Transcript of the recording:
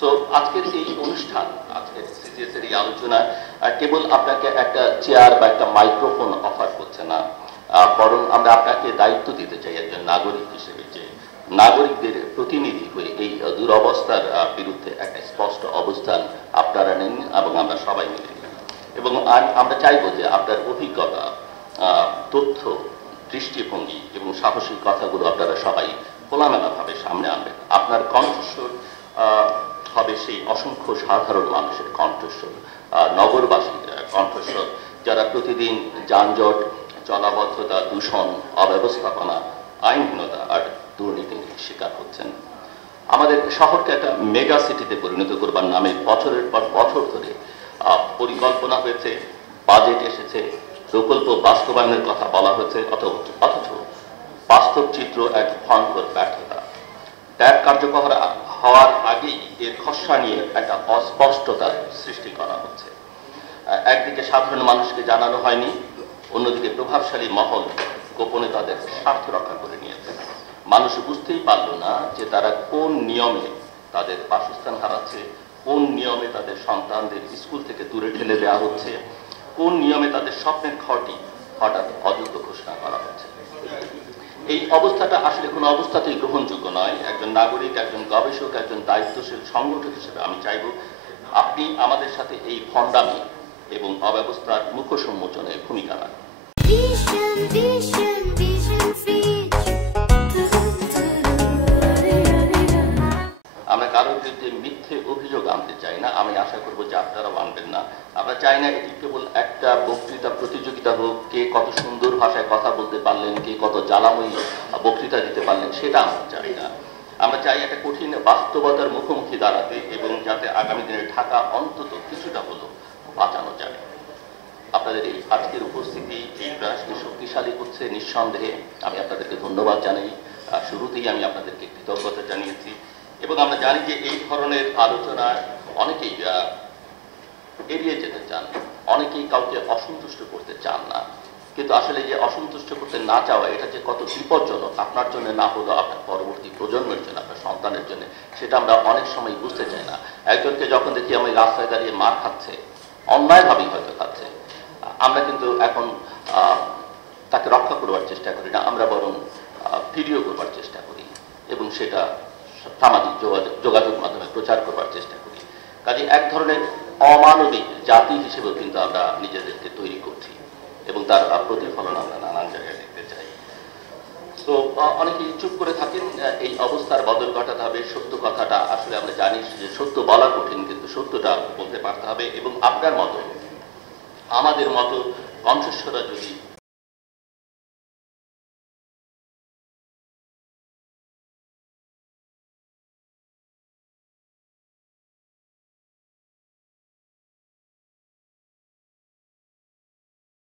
So আজকের এই অনুষ্ঠান, আজকের সিজিএস এর এই আলোচনা কেবল আপনাকে একটা চেয়ার বা একটা মাইক্রোফোন অফার করছে না, বরং আমরা আপনাকে দায়িত্ব দিতে চাই একজন নাগরিক হিসেবে, যে নাগরিকদের প্রতিনিধি হয়ে এই দুরবস্থার বিরুদ্ধে একটা স্পষ্ট অবস্থান আপনারা নেন এবং আমরা সবাই মিলে নিই। এবং আমরা চাইব যে আপনার অভিজ্ঞতা, তথ্য, দৃষ্টিভঙ্গি এবং সাহসী কথাগুলো আপনারা সবাই খোলামেলাভাবে সামনে আনবেন। আপনার কণ্ঠস্বর হবে সেই অসংখ্য সাধারণ মানুষের কণ্ঠস্বর, নগরবাসীর কণ্ঠস্বর, যারা প্রতিদিন যানজট, জলাবদ্ধতা, দূষণ, অব্যবস্থাপনা, আইনহীনতা আর দুর্নীতির শিকার হচ্ছেন। আমাদের শহরকে একটা মেগা সিটিতে পরিণত করবার নামে বছরের পর বছর ধরে পরিকল্পনা হয়েছে, বাজেট এসেছে, প্রকল্প বাস্তবায়নের কথা বলা হয়েছে, অথচ বাস্তব চিত্র এক ভয়ঙ্কর ব্যর্থতা। ট্যাব কার্যকর হওয়ার আগেই এর খসড়া নিয়ে একটা অস্পষ্টতার সৃষ্টি করা হচ্ছে। একদিকে সাধারণ মানুষকে জানানো হয়নি, অন্যদিকে প্রভাবশালী মহল গোপনে তাদের স্বার্থ রক্ষা করে নিয়েছে। মানুষ বুঝতেই পারল না যে তারা কোন নিয়মে তাদের বাসস্থান হারাচ্ছে, কোন নিয়মে তাদের সন্তানদের স্কুল থেকে দূরে ঠেলে দেওয়া হচ্ছে, কোন নিয়মে তাদের স্বপ্নের ঘরটি হঠাৎ অযোগ্য ঘোষণা করা হচ্ছে। এই অবস্থাটা আসলে কোনো অবস্থাতেই গ্রহণযোগ্য নয়। একজন নাগরিক, একজন গবেষক, একজন দায়িত্বশীল সংগঠক হিসেবে আমি চাইব আপনি আমাদের সাথে এই ভণ্ডামি এবং অব্যবস্থার মুখোশ উন্মোচনে ভূমিকা রাখেন। আমরা কারোর বিরুদ্ধে মিথ্যে অভিযোগ আনতে চাই না, আমি আশা করব যে আপনারাও আনবেন না। আমরা চাই না এটি কেবল একটা বক্তৃতা প্রতিযোগিতা হোক, কে কত সুন্দর ভাষায় কথা বলতে পারলেন, কে কত জ্বালাময়ী বক্তৃতা দিতে পারলেন, সেটা আমরা চাই না। আমরা চাই একটা কঠিন বাস্তবতার মুখোমুখি দাঁড়াতে, এবং যাতে আগামী দিনে ঢাকা অন্তত কিছুটা হলেও বাঁচানো যায়। আপনাদের এই আজকের উপস্থিতি এই প্রয়াসকে শক্তিশালী করছে নিঃসন্দেহে। আমি আপনাদেরকে ধন্যবাদ জানাই। শুরুতেই আমি আপনাদেরকে কৃতজ্ঞতা জানিয়েছি, এবং আমরা জানি যে এই ধরনের আলোচনায় অনেকেই এড়িয়ে যেতে চান, অনেকেই কাউকে অসন্তুষ্ট করতে চান না। কিন্তু আসলে যে অসন্তুষ্ট করতে না চাওয়া, এটা যে কত বিপজ্জনক আপনার জন্য না হলেও আপনার পরবর্তী প্রজন্মের জন্য, আপনার সন্তানের জন্য, সেটা আমরা অনেক সময় বুঝতে চাই না। একজনকে যখন দেখি আমি রাস্তায় দাঁড়িয়ে মার খাচ্ছে, অন্যায়ভাবেই হয়তো খাচ্ছে, আমরা কিন্তু এখন তাকে রক্ষা করবার চেষ্টা করি না, আমরা বরং ভিডিও করবার চেষ্টা করি এবং সেটা সামাজিক যোগাযোগ মাধ্যমে প্রচার করবার চেষ্টা করি। কাজে এক ধরনের অমানবিক জাতি হিসেবেও কিন্তু আমরা নিজেদেরকে তৈরি করছি, এবং তার প্রতিফলন আমরা নানান জায়গায় দেখতে চাই। তো অনেকেই চুপ করে থাকেন। এই অবস্থার বদল ঘটাতে হবে। সত্য কথাটা আসলে আমরা জানি যে সত্য বলা কঠিন, কিন্তু সত্যটা বলতে পারতে হবে। এবং আপনার মতো, আমাদের মতো কণ্ঠস্বরা যদি